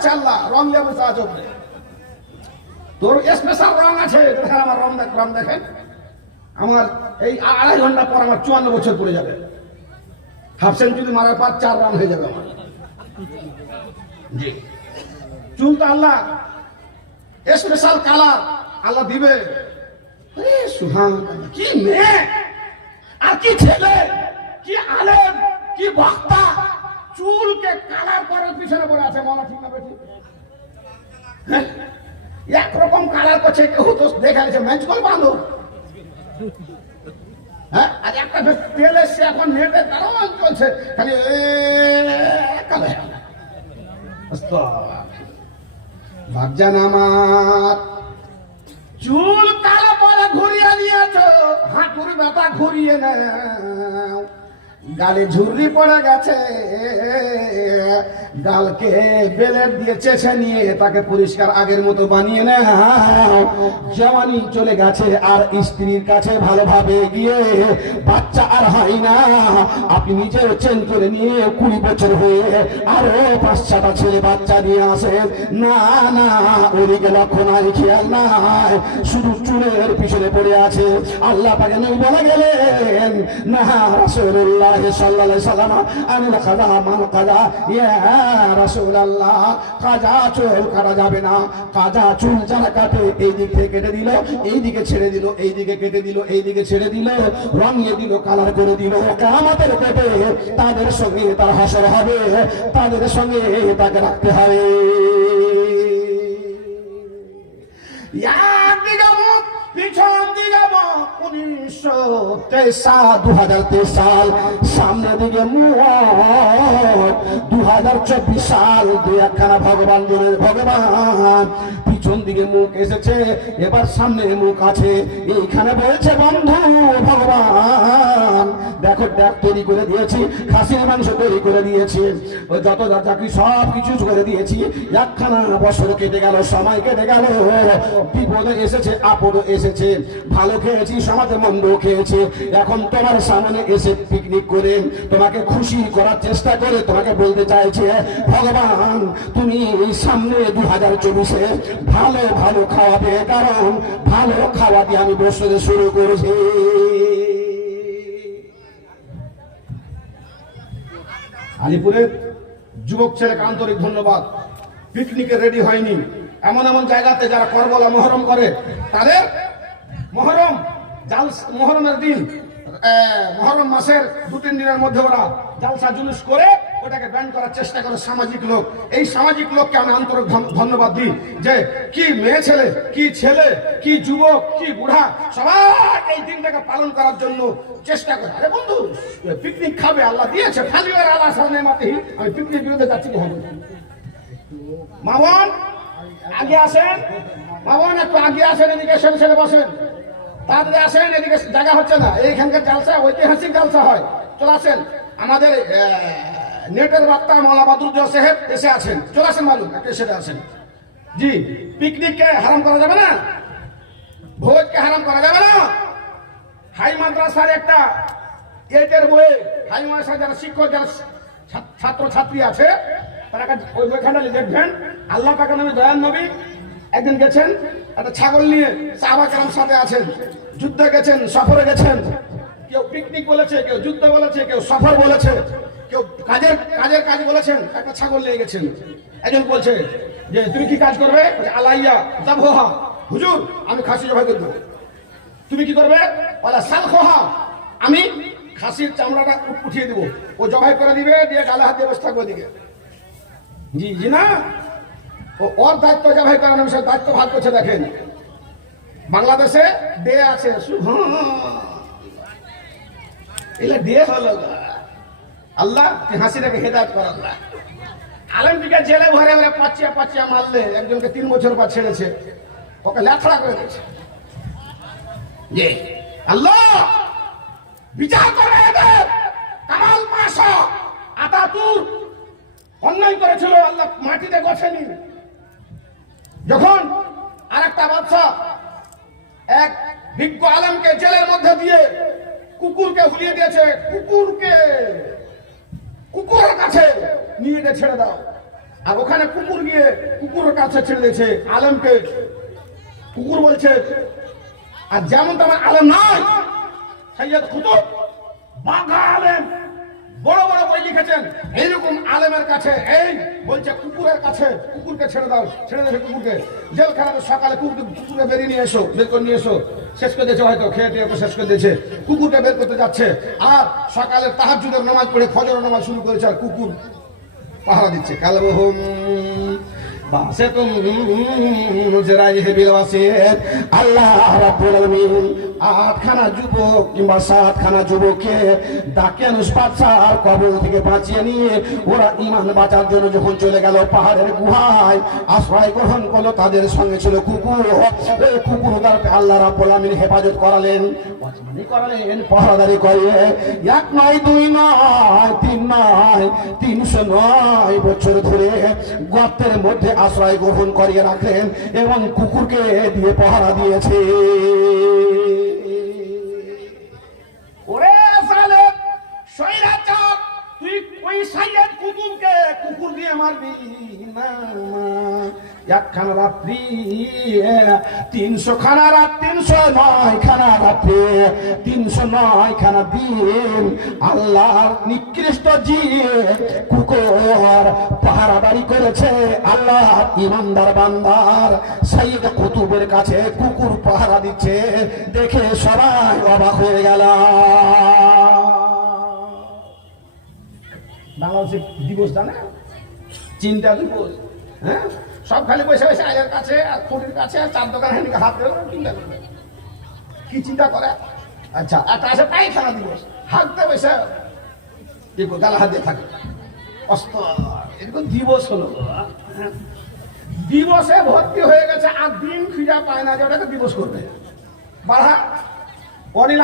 আছে আল্লাহ, রং দিয়ে বসে আছে ওপরে। তোর স্পেশাল রং আছে, দেখেন আমার রং দেখেন। আমার এই 2.5 ঘন্টা পর আমার 54 বছর পড়ে যাবে। হাফ সেঞ্চুরি মারার পর 4 রান হয়ে যাবে আমার। জি, চুল তো আল্লাহ স্পেশাল কালার আল্লাহ দিবে। সুবহানাল্লাহ, কি মেয়ে আর কি ছেলে, কি আলেম, কি বক্তা, চুলকে কালার করার পিছনে পড়ে আছে। মনে ঠিক না বেশি একরকম কালার করছে, কেউ তো দেখা গেছে ম্যাচ করে বাঁধো। হ্যাঁ, আর একটা তেল এসছে এখন নেটে দারুণ চলছে, খালি ভাবজান আমার চুল কালো করে ঘুরিয়ে নিয়েছ, হাঁটুর ব্যথা ঘুরিয়ে নাও, গালে ঝুরি পড়ে গেছে, গালকে বেলেট দিয়ে চেঁচে নিয়ে তাকে পরিষ্কার আগের মতো বানিয়ে নাও। জওয়ানি চলে গেছে আর স্ত্রীর কাছে ভালোভাবে গিয়ে বাচ্চা আর হয় না। আপনি নিজে চেঞ্জ করে নিয়ে 20 বছর হয়ে আরো 5-6টা ছেলে বাচ্চা নিয়ে আসেন। না না, ওদিকে লক্ষ্য নাই, খেয়াল নাই, শুধু চুলের পিছনে পড়ে আছে। আল্লাহ পাকে নবী বলে গেলেন, না রাসূলুল্লাহ সাল্লাল্লাহু আলাইহি সাল্লাম, আনিল কাযা মান কাযা, ইয়া রাসূলুল্লাহ, কাযা চুল কাটা যাবে না। কাযা চুল যারা কাটে, এই দিক থেকে কেটে দিল, এই দিকে ছেড়ে দিল, এই দিকে কেটে দিল, এই দিকে ছেড়ে দিল, রঙিয়ে দিল, কালার করে দিল, কিয়ামতের পেটে তাদের সঙ্গে তার হাসর হবে, তাদের সঙ্গে তাকে রাখতে হবে। পিছন দিকে 2023 সাল, সামনের দিকে 2024 সাল। 2-1খানা ভগবান জনের ভগবান, পিছন দিকে মুখ এসেছে, এবার সামনে মুখ আছে। এইখানে বলছে বন্ধু ভগবান দেখো, ড্যাক তৈরি করে দিয়েছি, খাসির মাংস তৈরি করে দিয়েছি, যত চাকরি সব কিছু করে দিয়েছি। 1খানা বছর কেটে গেল, সময় কেটে গেল, বিপদ এসেছে, আপদ এসেছে, ভালো খেয়েছি, সমাজে মন্দ খেয়েছি। এখন তোমার সামনে এসে পিকনিক করে তোমাকে খুশি করার চেষ্টা করে তোমাকে বলতে চাইছে, ভগবান তুমি সামনে 2024-এ ভালো ভালো খাওয়াবে, কারণ ভালো খাওয়া দিয়ে আমি বছরে শুরু করেছি। আলিপুরের যুবক ছেলেকে আন্তরিক ধন্যবাদ। পিকনিকে রেডি হয়নি, এমন এমন জায়গাতে যারা করবলা মহরম করে, তাদের মহরমের দিন, মহরম মাসের 2-3 দিনের মধ্যে ওরা জালসা জুলুস করে ওটাকে ব্যান করার চেষ্টা করে সামাজিক লোক। এই সামাজিক লোককে আমি আন্তরিক ধন্যবাদ দিই যে কি মেয়ে ছেলে, কি ছেলে, কি যুবক, কি বুড়া, সবাই এই দিনটাকে পালন করার জন্য চেষ্টা করে। আরে বন্ধু, পিকনিক খাবে, আল্লাহ দিয়েছে, ফালিওয়ার আল্লাহ সামনে মাতেই আমি পিকনিক বিরুদ্ধে যাচ্ছি কি হবে? মা বোন আগে আসেন, মা বোন একটু আগে আসেন, এদিকে ছেলে বসেন, তাড়াতাড়ি আসেন, এদিকে জায়গা হচ্ছে না। এইখানকার জালসা ঐতিহাসিক জালসা হয়, চলে আসেন। আমাদের নেটের বার্তা মাওলানা বাদরুদ্দোজা সাহেব এসে আছেন, চলে আসেন মালুম, এসে আসেন। জি, পিকনিককে হারাম করা যাবে না, ভোজকে হারাম করা যাবে না। হাই মাদ্রাসার একটা 8-এর বই, হাই মাদ্রাসার যারা শিক্ষক, যারা ছাত্র ছাত্রী আছে, তারা ওই বইখানটা দেখবেন। আল্লাহ পাকের নবী, দয়ার নবী একদিন গেছেন একটা ছাগল নিয়ে, সাহাবা কেরাম সাথে আছেন, যুদ্ধে গেছেন, সফরে গেছেন। কেউ পিকনিক বলেছে, কেউ যুদ্ধ বলেছে, কেউ সফর বলেছে, কেউ কাজের কাজ বলেছেন। একটা ছাগল নিয়ে গেছেন, একজন বলছে যে তুমি কি কাজ করবে? আলাইয়া যাবহা, হুজুর আমি খাসি জবাই করব। তুমি কি করবে? বলে সালখোহা, আমি খাসির চামড়াটা উঠিয়ে দিব। ও জবাই করে দিবে, দিয়ে গালে হাত দিয়ে বসে থাকবে ওদিকে। জি জি না, ওর দায়িত্ব জবাই করানোর বিষয়ে দায়িত্ব ভাগ করছে। দেখেন বাংলাদেশে ডে আছে, এগুলো ডে হলো। আল্লাহ হাসিটাকে হেদায়েত কর। আল্লাহ আলমদিকে জেলে ঘরে ঘরে পাচিয়া মারলে, একজনকে 3 বছর পর ছেড়েছে, ওকে লেথড়া করে দিয়েছে। যে আল্লাহ বিচার করে এদের। কামাল পাশা আতাতুর্ক অন্যায় করেছিল, আল্লাহ মাটিতে গছেনি। যখন আরেকটা বাদশা এক বিজ্ঞ আলেমকে জেলের মধ্যে দিয়ে কুকুরকে হুলিয়ে দিয়েছে, কুকুরের কাছে নিয়ে গিয়ে ছেড়ে দাও। আর ওখানে কুকুর গিয়ে কুকুরের কাছে ছেড়ে দিয়েছে আলেমকে। কুকুর বলছে, আর যেমন তেমন আলেম নয়, সৈয়দ কুতুব বাঘা আলেম, বড় বড় বই লিখেছেন, এইরকম আলেমের কাছে এই বলছে কুকুরের কাছে, কুকুরকে ছেড়ে দাও, ছেড়ে দেবে কুকুরকে। জেলখানাতে সকালে কুকুরকে বেরিয়ে নিয়ে এসো, বের করে নিয়ে এসো। শেষ করে দিয়েছে, হয়তো খেয়ে টেয়ে শেষ করে দিয়েছে, কুকুরকে বের করতে যাচ্ছে। আর সকালে তাহাজ্জুদের নামাজ পড়ে ফজরের নামাজ শুরু করেছে, আর কুকুর পাহারা দিচ্ছে। কালবহুম বাসেতুম মুজরাইহি বিল ওয়াসিত। আল্লাহ রাব্বুল আলামিন আটখানা যুবক কিংবা সাতখানা যুবককে দাকিয়ানুস বাদশার কবল থেকে বাঁচিয়ে নিয়ে ওরা ঈমান বাঁচার জন্য যখন চলে গেল পাহাড়ের গুহায় আশ্রয় গ্রহণ করলো, তাদের সঙ্গে ছিল কুকুর। এই কুকুর দ্বারা আল্লাহ রাব্বুল আলামিন হেফাজত করালেন, করালেন, পাহারাদারি করে। এক নয়, দুই নয়, তিন নয়, 309 বছর ধরে গর্তের মধ্যে আশ্রয় গ্রহণ করিয়ে রাখলেন এবং কুকুরকে দিয়ে পাহারা দিয়েছে। ওরে জালেম শয়তান, তুই ওই সাইয়েদ কুকুরকে কুকুর দিয়ে মারবি না। একখানা রাত্রি 300 খানা রাত, 309 খানা রাত্রি, 309 খানা দিন আল্লাহর নিকৃষ্ট জিয়ে কুকুর পাহারাদারি করেছে। আল্লাহ ইমানদার বান্দার সাইয়েদ কুতুবের কাছে কুকুর পাহারা দিচ্ছে দেখে সবাই অবাক হয়ে গেল। বাংলাদেশে দিবস জানে, চিন্তা দিবস, হ্যাঁ, সব খালি বসে বসে আয়ের কাছে আর খুঁটির কাছে আর চার দোকান হ্যান্ডিকে হাত দেবে, চিন্তা করবে কি চিন্তা করে। আচ্ছা, একটা আছে পায়খানা দিবস, হাঁটতে বসে গালা হাত দিয়ে থাকে, অস্ত এরকম দিবস হলো। দিবসে ভর্তি হয়ে গেছে আর দিন খুঁজা পায় না যে ওটাকে দিবস করবে। বাড়া অনিল